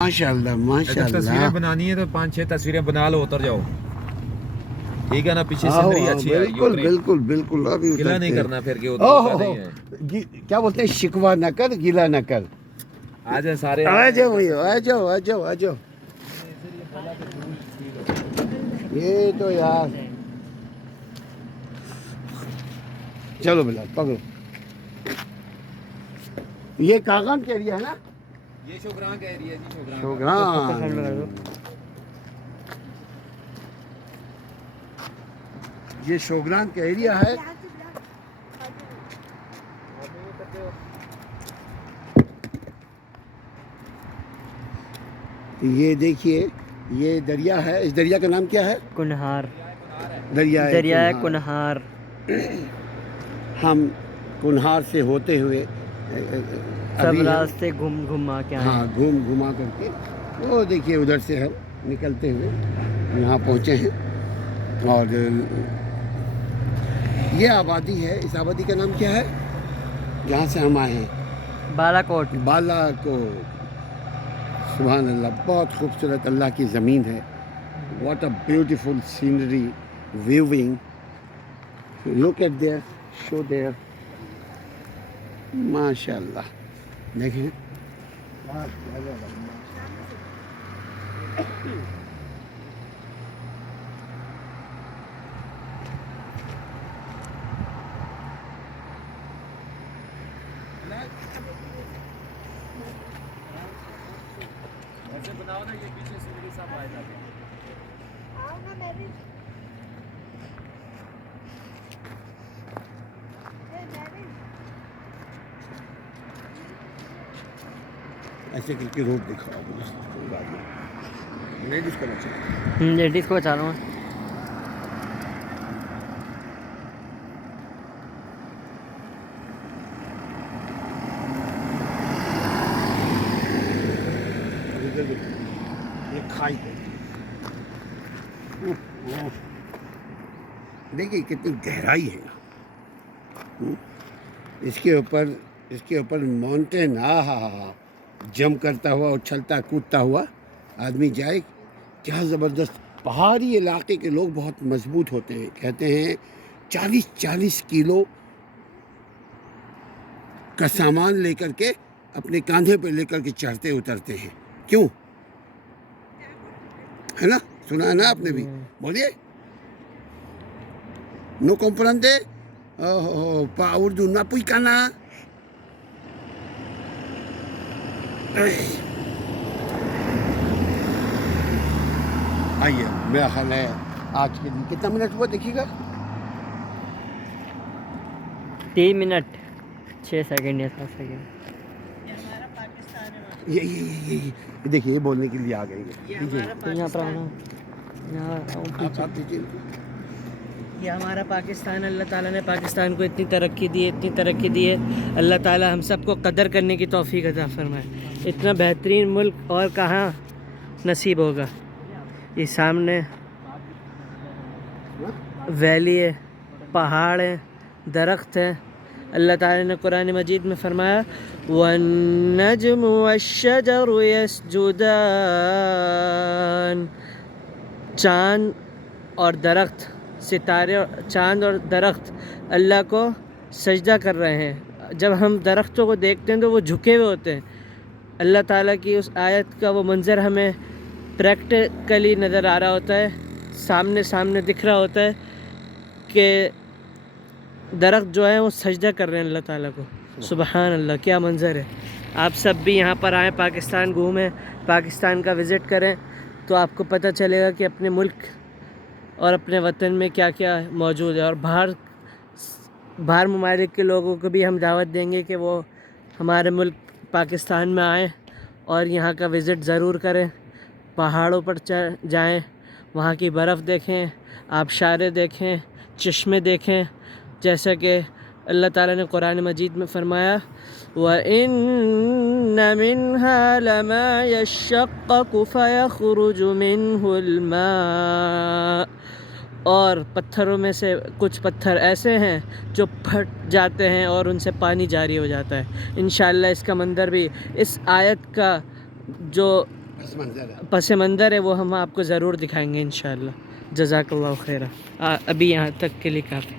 माशाल्लाह अगर माशाल्लाह। तस्वीरें बनानी है तो 5-6 तस्वीरें बना लो, उतर जाओ, ठीक है ना। पीछे आओ, सीनरी आओ, अच्छी है, बिल्कुल बिल्कुल बिल्कुल अभी गिला उतरते नहीं हैं। करना फिर कि ओह, उधर का नहीं है। क्या बोलते हैं, शिकवा न कर गिला न कर। आ जाए सारे, आ जाओ भैया, आ जाओ आ जाओ आ जाओ। ये तो यार, चलो बिलाल पकड़ो। ये कागन के एरिया है ना, ये शोग्रां का एरिया जी, शोग्रां शोग्रां। ये शोग्रां का एरिया है। ये देखिए, ये दरिया है। इस दरिया का नाम क्या है? कुनहार। दरिया कुनहार। हम कुनहार से होते हुए सब रास्ते घुमा के आए। हाँ, घुमा करके वो देखिए उधर से हम निकलते हुए यहाँ पहुँचे हैं। और ये आबादी है, इस आबादी का नाम क्या है जहाँ से हम आए हैं? बालाकोट। बालाकोट। सुभान अल्लाह, बहुत खूबसूरत अल्लाह की ज़मीन है। What a beautiful scenery viewing. Look at there, show their, माशाल्लाह। देखें, ऐसे बनाओ ना, ये पीछे सीनरी सब आ जाते हैं। ऐसे करके रोड दिखाओ लेडीज को बचा। लेडीज़ को बचा रहा हूँ। ये खाई देखिए कितनी गहराई है यहाँ। इसके ऊपर माउंटेन, हा जम करता हुआ, उछलता कूदता हुआ आदमी जाए। क्या ज़बरदस्त। पहाड़ी इलाके के लोग बहुत मजबूत होते हैं, कहते हैं 40-40 किलो का सामान लेकर के अपने कांधे पे लेकर के चढ़ते उतरते हैं। क्यों, है ना? सुना है ना आपने भी? बोलिए। No comprende? Pa urdu na puikana. आइए, मेरा ख्याल है आज के दिन कितना मिनट हुआ देखिएगा। 3 मिनट 6 सेकंड या 7 सेकंड। ये देखिए, ये बोलने के लिए आ गई है। तो यहाँ पर आना, यहाँ आप दीजिए। ये हमारा पाकिस्तान, अल्लाह ताला ने पाकिस्तान को इतनी तरक्की दी है। अल्लाह ताला हम सबको कदर करने की तौफीक अता फरमाए। इतना बेहतरीन मुल्क और कहाँ नसीब होगा। ये सामने वैली है, पहाड़ है, दरख्त है। अल्लाह ताला ने कुरान मजीद में फरमाया, वन्नज्मु वश्शजरु यसजुदान। चाँद और दरख्त, सितारे, चाँद और दरख्त अल्लाह को सजदा कर रहे हैं। जब हम दरख्तों को देखते हैं तो वो झुके हुए होते हैं। अल्लाह ताला की उस आयत का वो मंज़र हमें प्रैक्टिकली नज़र आ रहा होता है, सामने दिख रहा होता है कि दरख्त जो है वो सजदा कर रहे हैं अल्लाह ताला को। सुबहान अल्लाह, क्या मंज़र है। आप सब भी यहाँ पर आएँ, पाकिस्तान घूमें, पाकिस्तान का विज़िट करें, तो आपको पता चलेगा कि अपने मुल्क और अपने वतन में क्या क्या मौजूद है। और बाहर ममालिक के लोगों को भी हम दावत देंगे कि वो हमारे मुल्क पाकिस्तान में आएँ और यहाँ का विज़िट ज़रूर करें। पहाड़ों पर जाएँ, वहाँ की बर्फ़ देखें, आबशारें देखें, चश्मे देखें। जैसा कि अल्लाह ताला ने कुरान मजीद में फ़रमाया, व इन्न मिन्हा लमा यशक्ककु फयख़रुजु मिन्हुल मा। और पत्थरों में से कुछ पत्थर ऐसे हैं जो फट जाते हैं और उनसे पानी जारी हो जाता है। इंशाअल्लाह इसका मंज़र भी, इस आयत का जो پس منظر ہے. پس منظر ہے وہ ہم آپ کو ضرور دکھائیں گے انشاءاللہ. جزاک اللہ خیرہ. ابھی یہاں تک کے لیے کافی.